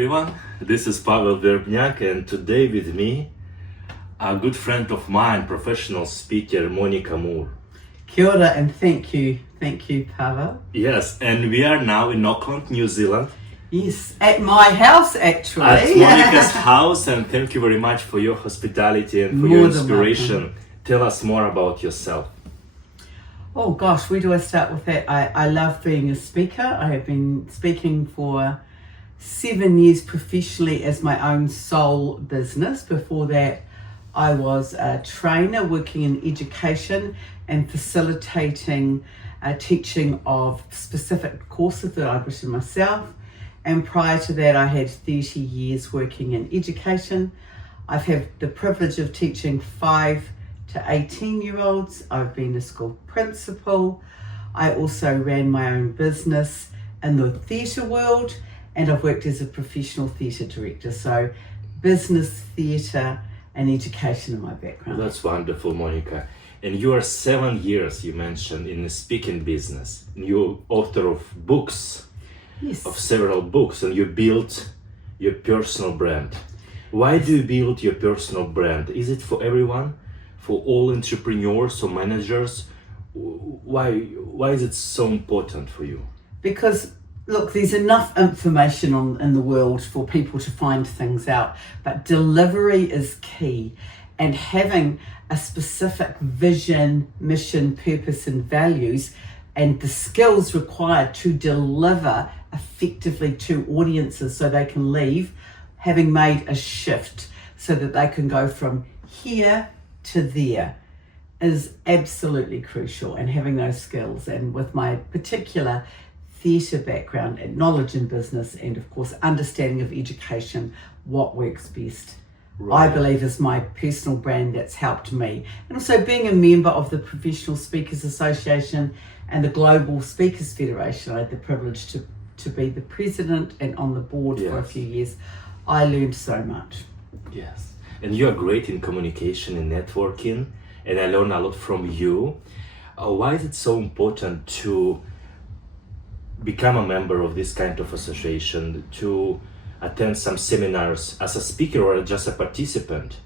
everyone, this is Pavel Verbnyak, and today with me a good friend of mine, professional speaker Monica Moore. Kia ora and thank you Pavel. Yes, and we are now in Auckland, New Zealand. Yes, at my house actually. At Monica's house, and thank you very much for your hospitality and for your inspiration. Tell us more about yourself. Oh gosh, where do I start with that? I love being a speaker. I have been speaking for 7 years professionally as my own sole business. Before that, I was a trainer working in education and facilitating teaching of specific courses that I'd written myself. And prior to that, I had 30 years working in education. I've had the privilege of teaching 5 to 18-year-olds. I've been a school principal. I also ran my own business in the theatre world, and I've worked as a professional theatre director. So business, theatre and education are my background. That's wonderful, Monica. And you are 7 years, you mentioned, in the speaking business. You're author of books, Yes. of several books, and you built your personal brand. Why do you build your personal brand? Is it for everyone? For all entrepreneurs or managers? Why is it so important for you? Because look, there's enough information in the world for people to find things out, but delivery is key. And having a specific vision, mission, purpose and values and the skills required to deliver effectively to audiences so they can leave having made a shift so that they can go from here to there is absolutely crucial, and having those skills. And with my particular theatre background and knowledge in business and of course understanding of education, what works best, I believe is my personal brand that's helped me. And also being a member of the Professional Speakers Association and the Global Speakers Federation, I had the privilege to be the president and on the board for a few years. I learned so much. Yes, and you are great in communication and networking, and I learn a lot from you. Why is it so important to become a member of this kind of association, to attend some seminars as a speaker or just a participant?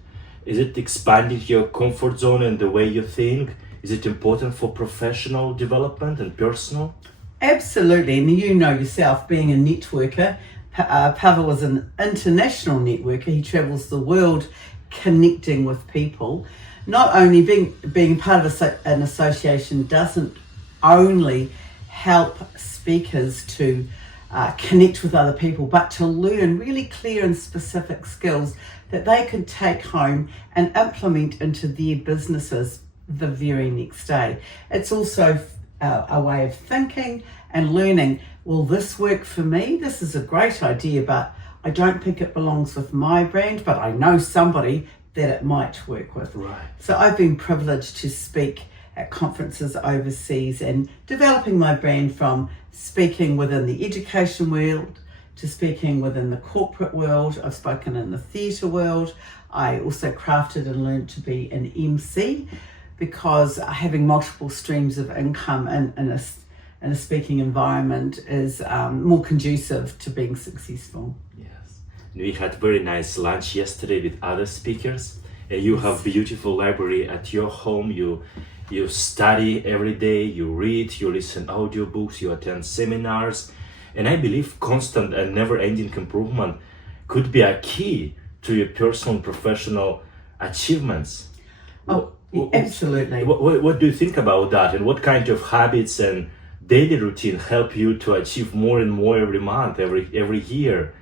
Is it expanding your comfort zone and the way you think? Is it important for professional development and personal? Absolutely, and you know yourself, being a networker, Pavel was an international networker. He travels the world connecting with people. Not only being part of an association doesn't only help speakers to connect with other people, but to learn really clear and specific skills that they can take home and implement into their businesses the very next day. It's also a way of thinking and learning, will this work for me? This is a great idea, but I don't think it belongs with my brand, but I know somebody that it might work with. Right. So I've been privileged to speak at conferences overseas and developing my brand from speaking within the education world to speaking within the corporate world. I've spoken in the theatre world. I also crafted and learned to be an MC because having multiple streams of income in a speaking environment is more conducive to being successful. Yes. We had very nice lunch yesterday with other speakers, and you have beautiful library at your home. You study every day, you read, you listen audiobooks, you attend seminars, and I believe constant and never-ending improvement could be a key to your personal and professional achievements. Oh, absolutely. What do you think about that, and what kind of habits and daily routine help you to achieve more and more every month, every year?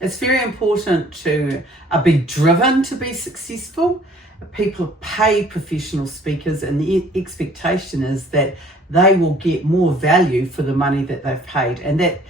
It's very important to be driven to be successful. People pay professional speakers and the expectation is that they will get more value for the money that they've paid. And that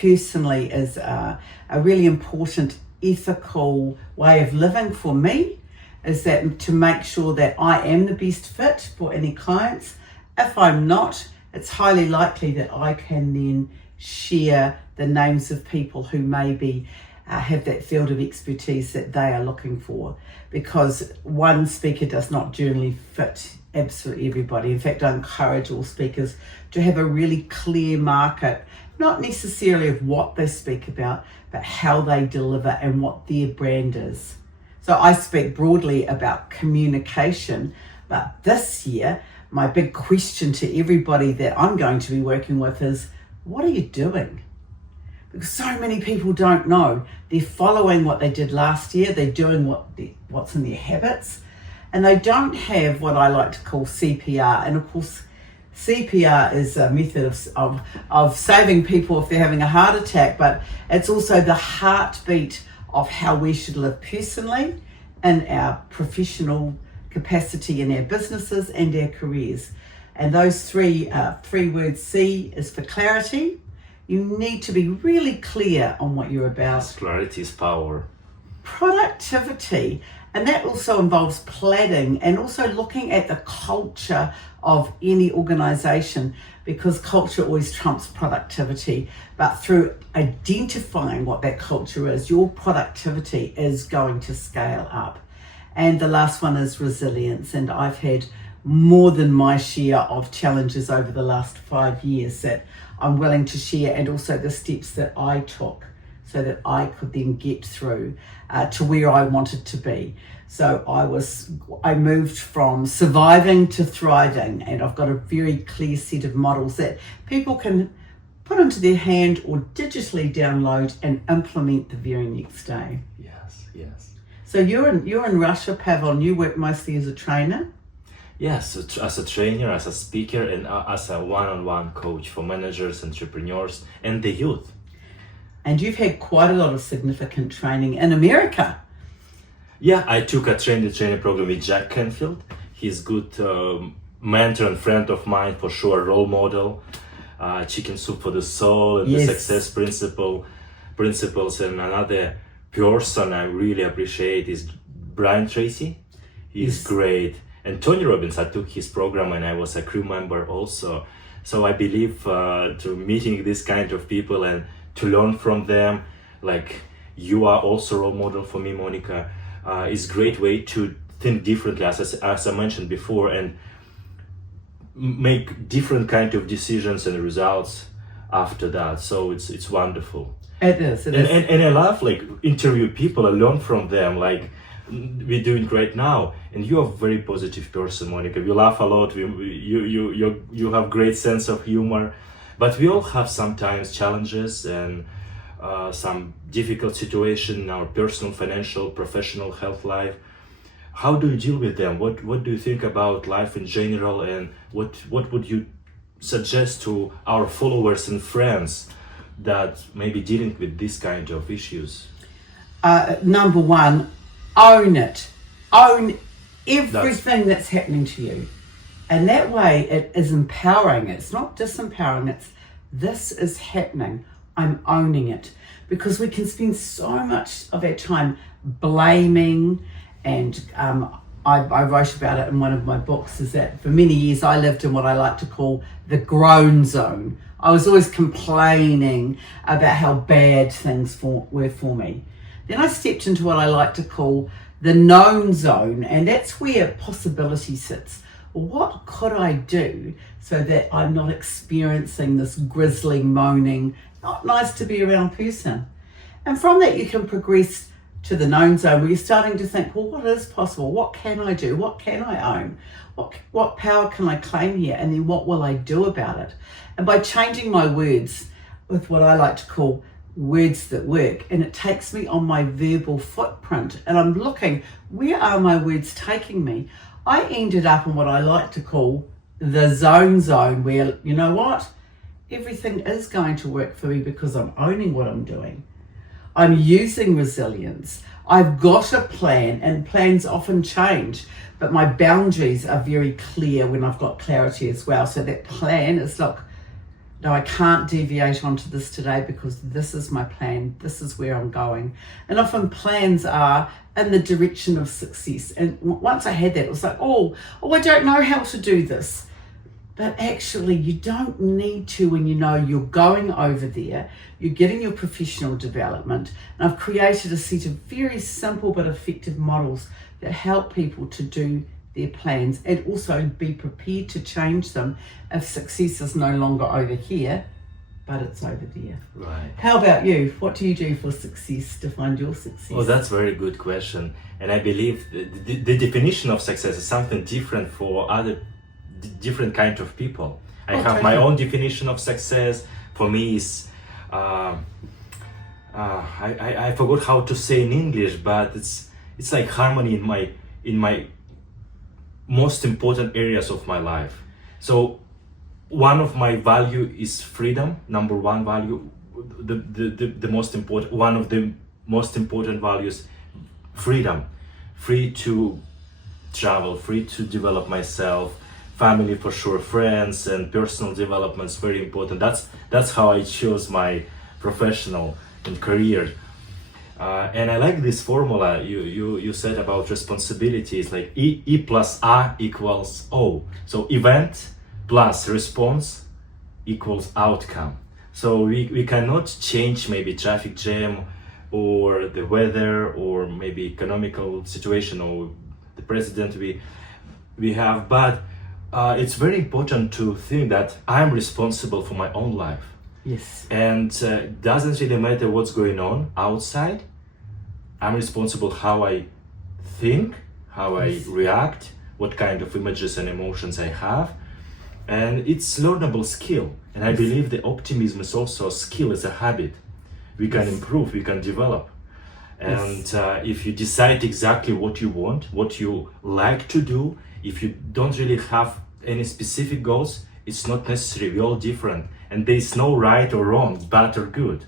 personally is a really important ethical way of living for me, is that to make sure that I am the best fit for any clients. If I'm not, it's highly likely that I can then share the names of people who maybe have that field of expertise that they are looking for, because one speaker does not generally fit absolutely everybody. In fact, I encourage all speakers to have a really clear market not necessarily of what they speak about, but how they deliver and what their brand is. So I speak broadly about communication, but this year, my big question to everybody that I'm going to be working with is, what are you doing? Because so many people don't know. They're following what they did last year, they're doing what's in their habits, and they don't have what I like to call CPR. And of course, CPR is a method of saving people if they're having a heart attack, but it's also the heartbeat of how we should live personally in our professional capacity in our businesses and our careers. And those three words, C is for clarity. You need to be really clear on what you're about. Clarity is power. Productivity, and that also involves planning and also looking at the culture of any organization, because culture always trumps productivity. But through identifying what that culture is, your productivity is going to scale up. And the last one is resilience, and I've had more than my share of challenges over the last 5 years that I'm willing to share, and also the steps that I took so that I could then get through to where I wanted to be. So I moved from surviving to thriving, and I've got a very clear set of models that people can put into their hand or digitally download and implement the very next day. Yes. So you're in Russia, Pavel, and you work mostly as a trainer? Yes, as a trainer, as a speaker, and as a one-on-one coach for managers, entrepreneurs, and the youth. And you've had quite a lot of significant training in America. Yeah, I took a training program with Jack Canfield. He's good mentor and friend of mine, for sure, role model. Chicken Soup for the Soul and Yes. the Success Principles. And another person I really appreciate is Brian Tracy. He's Yes. great. And Tony Robbins, I took his program and I was a crew member also. So I believe to meeting this kind of people and to learn from them, like you are also a role model for me, Monica, is a great way to think differently, as I mentioned before, and make different kind of decisions and results after that. So it's wonderful. It is. And I love like interview people and learn from them, like we're doing right now. And you're a very positive person, Monica. You laugh a lot. You have great sense of humor, but we all have sometimes challenges and some difficult situation in our personal, financial, professional, health life. How do you deal with them? What do you think about life in general, and what would you suggest to our followers and friends that may be dealing with this kind of issues? Number one, own it. Own everything that's happening to you. And that way it is empowering. It's not disempowering. It's, this is happening. I'm owning it. Because we can spend so much of our time blaming, and I wrote about it in one of my books, is that for many years I lived in what I like to call the groan zone. I was always complaining about how bad things were for me. Then I stepped into what I like to call the known zone, and that's where possibility sits. What could I do so that I'm not experiencing this grisly, moaning, not nice to be around person? And from that you can progress to the known zone, where you're starting to think, well, what is possible? What can I do? What can I own? What power can I claim here? And then what will I do about it? And by changing my words with what I like to call words that work, and it takes me on my verbal footprint, and I'm looking, where are my words taking me? I ended up in what I like to call the zone, where, you know what? Everything is going to work for me because I'm owning what I'm doing. I'm using resilience. I've got a plan, and plans often change, but my boundaries are very clear when I've got clarity as well. So that plan is, look, no, I can't deviate onto this today because this is my plan. This is where I'm going. And often plans are in the direction of success. And once I had that, it was like, oh, I don't know how to do this. But actually, you don't need to when you know you're going over there, you're getting your professional development. And I've created a set of very simple but effective models that help people to do their plans and also be prepared to change them if success is no longer over here, but it's over there. Right. How about you? What do you do for success, to find your success? Oh, that's a very good question. And I believe the definition of success is something different for other different kind of people. I have my own definition of success. For me, is I forgot how to say in English, but it's like harmony in my most important areas of my life. So one of my value is freedom. Number one value, the most important, one of the most important values, freedom. Free to travel, free to develop myself, family for sure, friends, and personal development is very important. That's how I chose my professional and career. And I like this formula you said about responsibilities, like E plus A equals O. So event plus response equals outcome. So we cannot change maybe traffic jam or the weather or maybe economical situation or the president we have, but it's very important to think that I'm responsible for my own life. Yes. And doesn't really matter what's going on outside. I'm responsible how I think, how I react, what kind of images and emotions I have. And it's learnable skill. And I believe the optimism is also a skill, it's a habit. We can improve, we can develop. And if you decide exactly what you want, what you like to do, if you don't really have any specific goals, it's not necessary. We're all different. And there's no right or wrong, bad or good.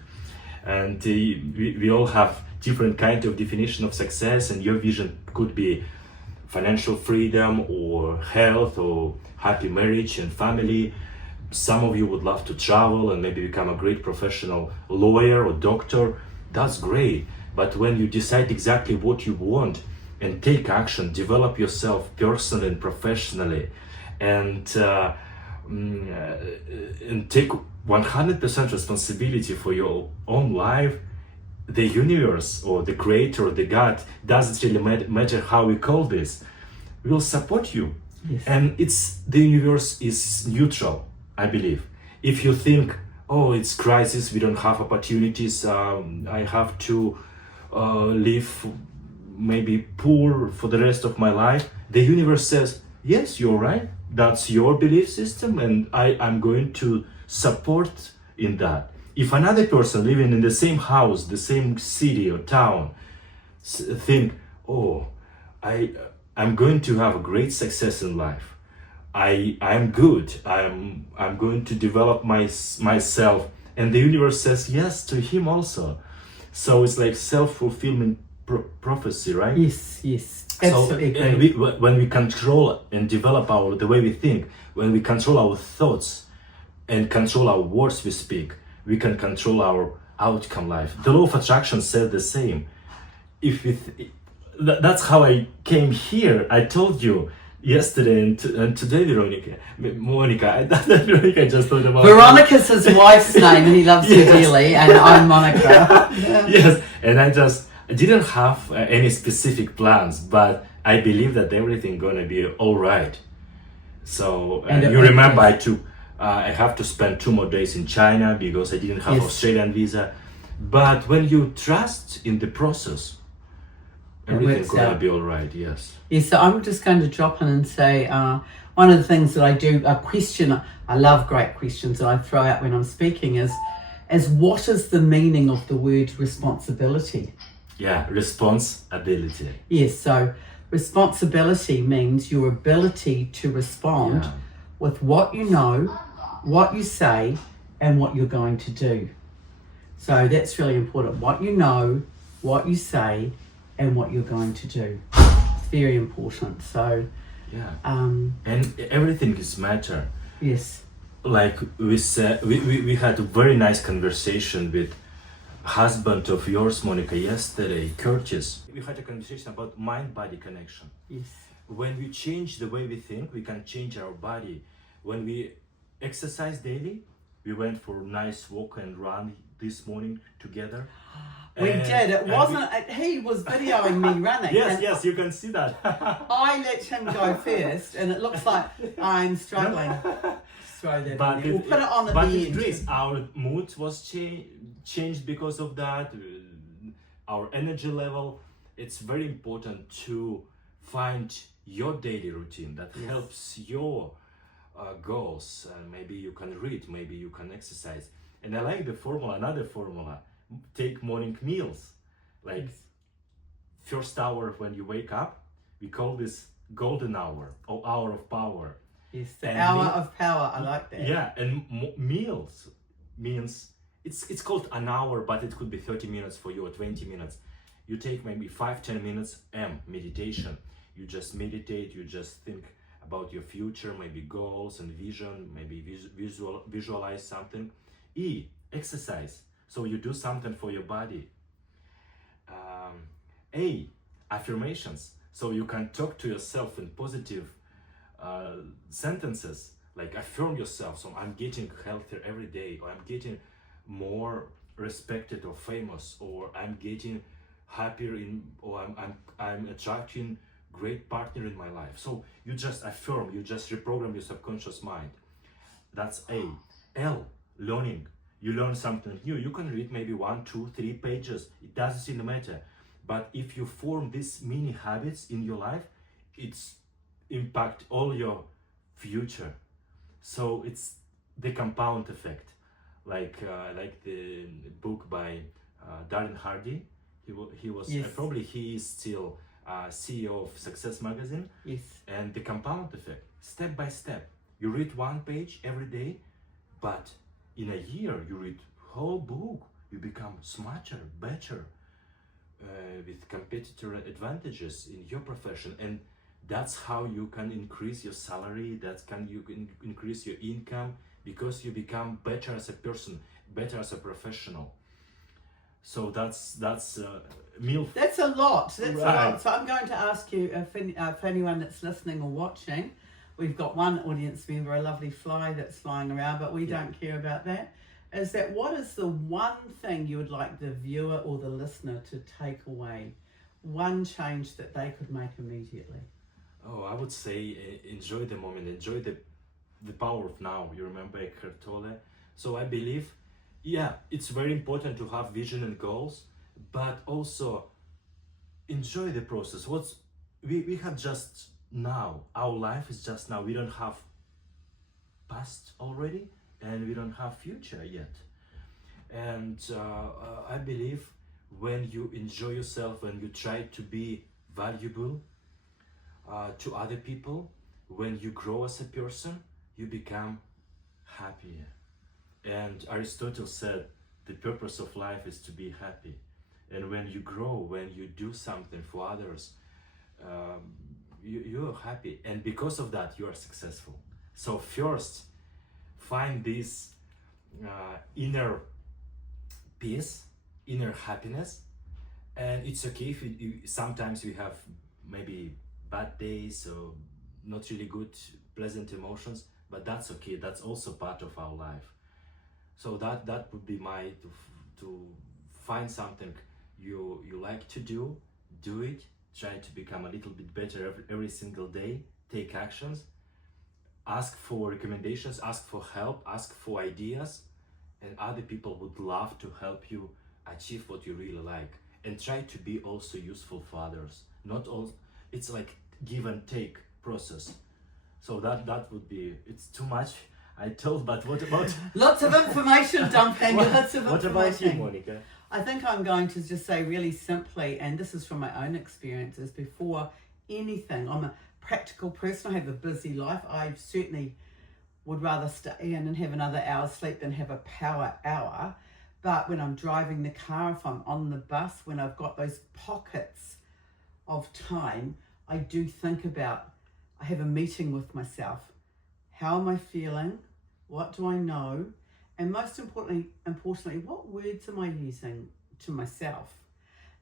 And we all have different kind of definition of success, and your vision could be financial freedom or health or happy marriage and family. Some of you would love to travel and maybe become a great professional lawyer or doctor. That's great. But when you decide exactly what you want and take action, develop yourself personally and professionally, and take 100% responsibility for your own life, the universe or the creator or the God, doesn't really matter how we call this, will support you. Yes. And the universe is neutral, I believe. If you think, oh, it's crisis, we don't have opportunities, I have to live maybe poor for the rest of my life, the universe says, yes, you're right, that's your belief system, and I'm going to support in that. If another person living in the same house, the same city or town, think, oh, I'm going to have a great success in life, I'm good, I'm going to develop myself, and the universe says yes to him also. So it's like self-fulfillment prophecy, right? Yes, absolutely. So, and when we control and develop the way we think, when we control our thoughts and control our words we speak, we can control our outcome life. The law of attraction said the same. That's how I came here. I told you yesterday and today, Monica. I just thought about Veronica's his wife's name, and he loves her dearly, and I'm Monica. Yes, and I didn't have any specific plans, but I believe that everything gonna be all right. So you remember I have to spend 2 more days in China because I didn't have Australian visa. But when you trust in the process, everything's gonna be all right. Yes. Yes. So I'm just going to drop in and say one of the things that I do, a question. I love great questions that I throw out when I'm speaking is what is the meaning of the word responsibility? Yeah, responsibility. Yes. So responsibility means your ability to respond with what you know, what you say, and what you're going to do. So that's really important. What you know, what you say, and what you're going to do. It's very important. So and everything is matter. Yes. Like we said, we had a very nice conversation with husband of yours, Monica, yesterday, Curtis. We had a conversation about mind-body connection. Yes. When we change the way we think, we can change our body. When we exercise daily, we went for a nice walk and run this morning together. We did. It wasn't. He was videoing me running. Yes, you can see that. I let him go first, and it looks like I'm struggling. throw that But in there. We'll put it on at but the it end. agrees. Our mood was changed because of that. Our energy level. It's very important to find your daily routine that helps your goals. Maybe you can read, maybe you can exercise. And I like the formula, another formula. Take morning meals. Like first hour when you wake up, we call this golden hour or hour of power. Yes, the hour of power. I like that. Yeah, and meals means it's called an hour, but it could be 30 minutes for you or 20 minutes. You take maybe 5-10 minutes meditation. You just meditate, you just think about your future, maybe goals and vision, maybe visualize something. Exercise. So you do something for your body. Affirmations. So you can talk to yourself in positive sentences, like affirm yourself. So I'm getting healthier every day, or I'm getting more respected or famous, or I'm getting happier or I'm attracting great partner in my life. So you just affirm, you just reprogram your subconscious mind. That's A. L, learning. You learn something new. You can read maybe 1, 2, 3 pages. It doesn't seem to matter. But if you form these mini habits in your life, it's impact all your future. So it's the compound effect. Like the book by Darren Hardy. He was probably he is still CEO of Success Magazine. Yes. And the compound effect, step by step. You read 1 page every day, but in a year you read whole book. You become smarter, better, with competitor advantages in your profession, and that's how you can increase your salary. You can increase your income, because you become better as a person, better as a professional. So that's meal. That's a lot. That's a Right. lot. So I'm going to ask you, if anyone that's listening or watching, we've got one audience member, a lovely fly that's flying around, but we don't care about that. Is that what is the one thing you would like the viewer or the listener to take away? One change that they could make immediately? Oh, I would say enjoy the moment, enjoy the power of now. You remember Eckhart Tolle? So I believe, it's very important to have vision and goals, but also enjoy the process. We have just now. Our life is just now. We don't have past already, and we don't have future yet. And I believe when you enjoy yourself, when you try to be valuable to other people, when you grow as a person, you become happier. And Aristotle said the purpose of life is to be happy. And when you grow, when you do something for others, you are happy. And because of that, you are successful. So first, find this inner peace, inner happiness. And it's okay if sometimes we have maybe bad days or not really good, pleasant emotions, but that's okay. That's also part of our life. So that would be my to find something you like to do it. Try to become a little bit better every single day. Take actions. Ask for recommendations. Ask for help. Ask for ideas, and other people would love to help you achieve what you really like. And try to be also useful for others. Not all. It's like give and take process. So that would be. It's too much. I told, but what about lots of information dumping. Lots of what information. about you, Monica? I think I'm going to just say really simply, and this is from my own experiences, before anything, I'm a practical person. I have a busy life. I certainly would rather stay in and have another hour's sleep than have a power hour. But when I'm driving the car, if I'm on the bus, when I've got those pockets of time, I do think about, I have a meeting with myself. How am I feeling? What do I know? And most importantly, what words am I using to myself?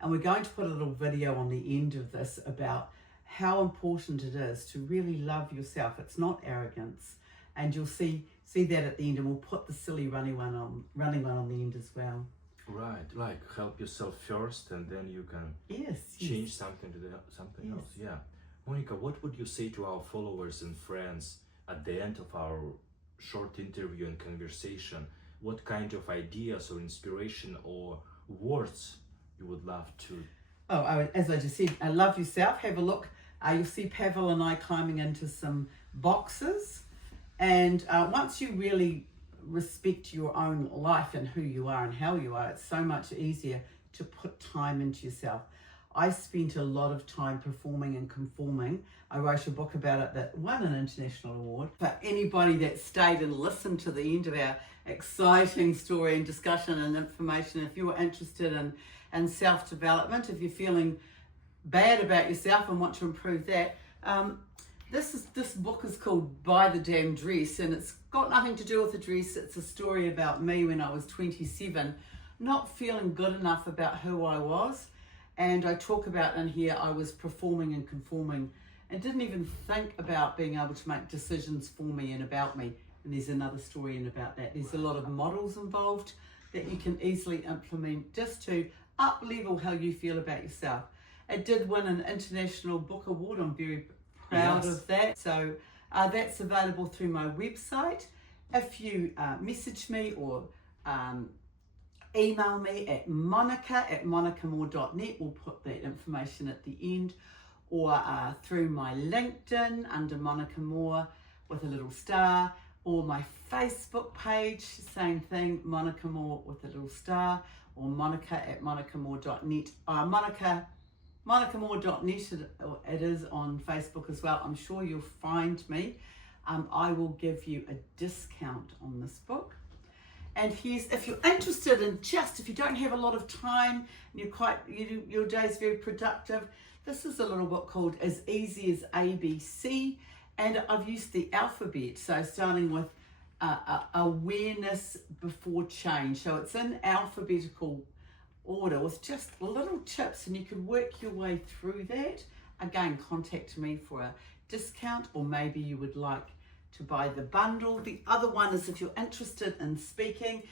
And we're going to put a little video on the end of this about how important it is to really love yourself. It's not arrogance. And you'll see that at the end, and we'll put the silly running one on the end as well. Right, like help yourself first, and then you can change something to something else. Yeah, Monica, what would you say to our followers and friends at the end of our short interview and conversation, what kind of ideas or inspiration or words you would love to? As I just said, love yourself. Have a look. You'll see Pavel and I climbing into some boxes. And once you really respect your own life and who you are and how you are, it's so much easier to put time into yourself. I spent a lot of time performing and conforming. I wrote a book about it that won an international award. For anybody that stayed and listened to the end of our exciting story and discussion and information, if you were interested in self-development, if you're feeling bad about yourself and want to improve that, this book is called Buy the Damn Dress, and it's got nothing to do with the dress. It's a story about me when I was 27, not feeling good enough about who I was. And I talk about in here, I was performing and conforming and didn't even think about being able to make decisions for me and about me. And there's another story in about that. There's a lot of models involved that you can easily implement just to up-level how you feel about yourself. It did win an international book award. I'm very proud of that. So that's available through my website. If you message me or email me at monica@monicamore.net. We'll put that information at the end, or through my LinkedIn under Monica Moore with a little star, or my Facebook page, same thing, Monica Moore with a little star, or monica@monicamore.net. monicamore.net it is on Facebook as well. I'm sure you'll find me. I will give you a discount on this book. And if you're interested in if you don't have a lot of time, and your day's very productive, this is a little book called As Easy as ABC, and I've used the alphabet, so starting with awareness before change. So it's in alphabetical order with just little tips, and you can work your way through that. Again, contact me for a discount, or maybe you would like to buy the bundle. The other one is if you're interested in speaking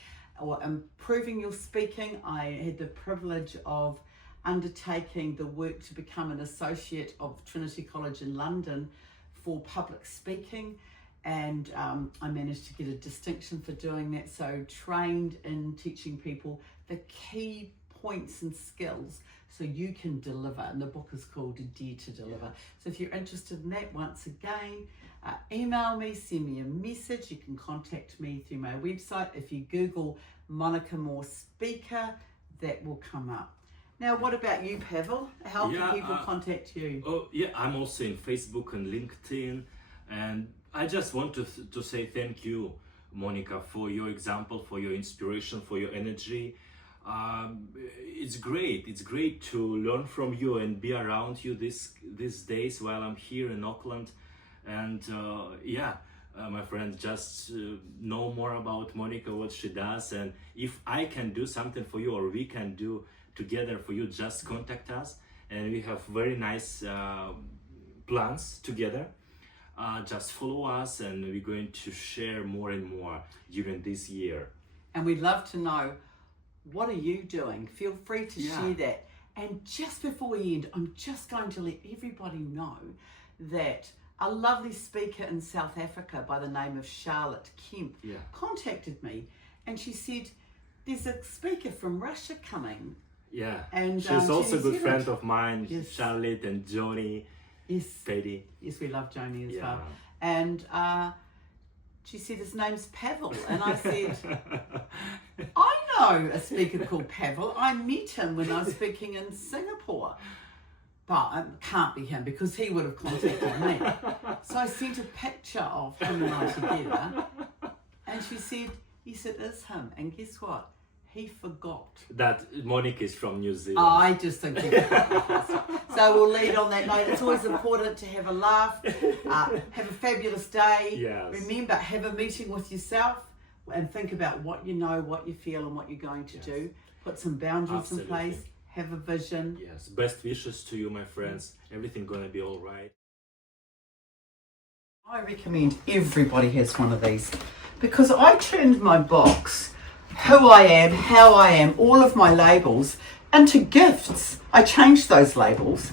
or improving your speaking. I had the privilege of undertaking the work to become an associate of Trinity College in London for public speaking, and I managed to get a distinction for doing that. So trained in teaching people the key points and skills so you can deliver, and the book is called Dare to Deliver. So if you're interested in that, once again, email me, send me a message. You can contact me through my website. If you Google Monica Moore Speaker, that will come up. Now, what about you, Pavel? How can people contact you? Oh, yeah, I'm also in Facebook and LinkedIn, and I just want to say thank you, Monica, for your example, for your inspiration, for your energy. It's great to learn from you and be around you these days while I'm here in Auckland. And my friend, just know more about Monica, what she does, and if I can do something for you or we can do together for you, just contact us, and we have very nice plans together. Just follow us, and we're going to share more and more during this year. And we'd love to know, what are you doing? Feel free to share that. And just before we end, I'm just going to let everybody know that a lovely speaker in South Africa by the name of Charlotte Kemp contacted me, and she said, there's a speaker from Russia coming. Yeah, and she's also a good friend of mine, Charlotte and Johnny. Yes, Petty. Yes, we love Joni as well. And she said his name's Pavel, and I said, I know a speaker called Pavel. I met him when I was speaking in Singapore, but it can't be him because he would have contacted me. So I sent a picture of him and I together, and she said, yes, it is him. And guess what? He forgot that Monica is from New Zealand. I just think he forgot. So we'll lead on that note. It's always important to have a laugh, have a fabulous day. Yes. Remember, have a meeting with yourself and think about what you know, what you feel, and what you're going to do. Put some boundaries in place. Have a vision. Yes. Best wishes to you, my friends. Everything gonna be all right. I recommend everybody has one of these, because I turned my box, who I am, how I am, all of my labels, into gifts. I changed those labels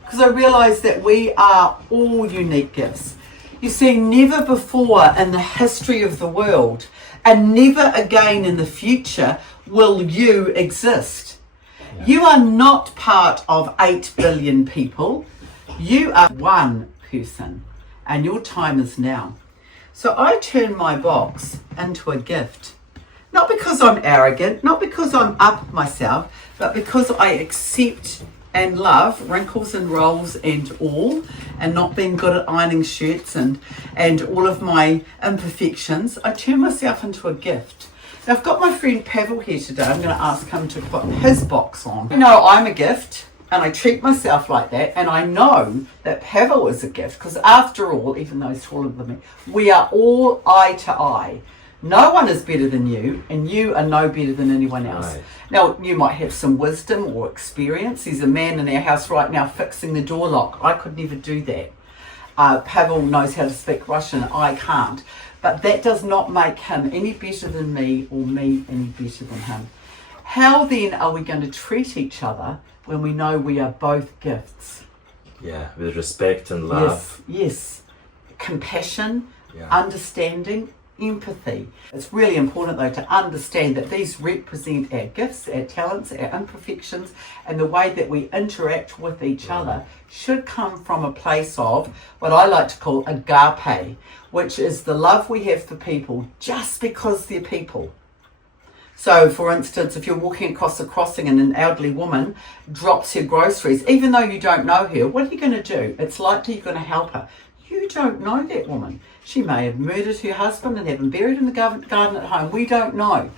because I realised that we are all unique gifts. You see, never before in the history of the world and never again in the future will you exist. Yeah. You are not part of 8 billion people. You are one person and your time is now. So I turn my box into a gift. Not because I'm arrogant, not because I'm up myself, but because I accept and love wrinkles and rolls and all, and not being good at ironing shirts and all of my imperfections. I turn myself into a gift. Now I've got my friend Pavel here today. I'm going to ask him to put his box on. You know, I'm a gift and I treat myself like that, and I know that Pavel is a gift because after all, even though he's taller than me, we are all eye to eye. No one is better than you, and you are no better than anyone else. Right. Now, you might have some wisdom or experience. There's a man in our house right now fixing the door lock. I could never do that. Pavel knows how to speak Russian. I can't. But that does not make him any better than me or me any better than him. How then are we going to treat each other when we know we are both gifts? Yeah, with respect and love. Yes. Compassion, understanding, empathy. It's really important though to understand that these represent our gifts, our talents, our imperfections, and the way that we interact with each other should come from a place of what I like to call agape, which is the love we have for people just because they're people. So for instance, if you're walking across the crossing and an elderly woman drops her groceries, even though you don't know her, what are you going to do? It's likely you're going to help her. You don't know that woman. She may have murdered her husband and have him buried in the garden at home. We don't know.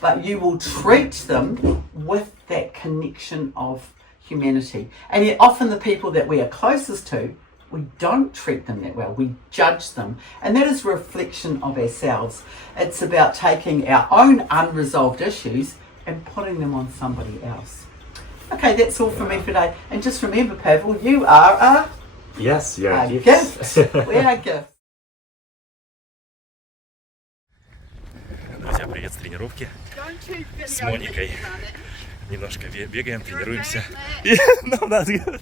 But you will treat them with that connection of humanity. And yet often the people that we are closest to, we don't treat them that well. We judge them. And that is a reflection of ourselves. It's about taking our own unresolved issues and putting them on somebody else. Okay, that's all from me for today. And just remember, Pavel, you are a... Yes, you're a gift. We are a gift. Друзья, привет с тренировки с Моникой. Немножко бегаем, тренируемся. No, that's good.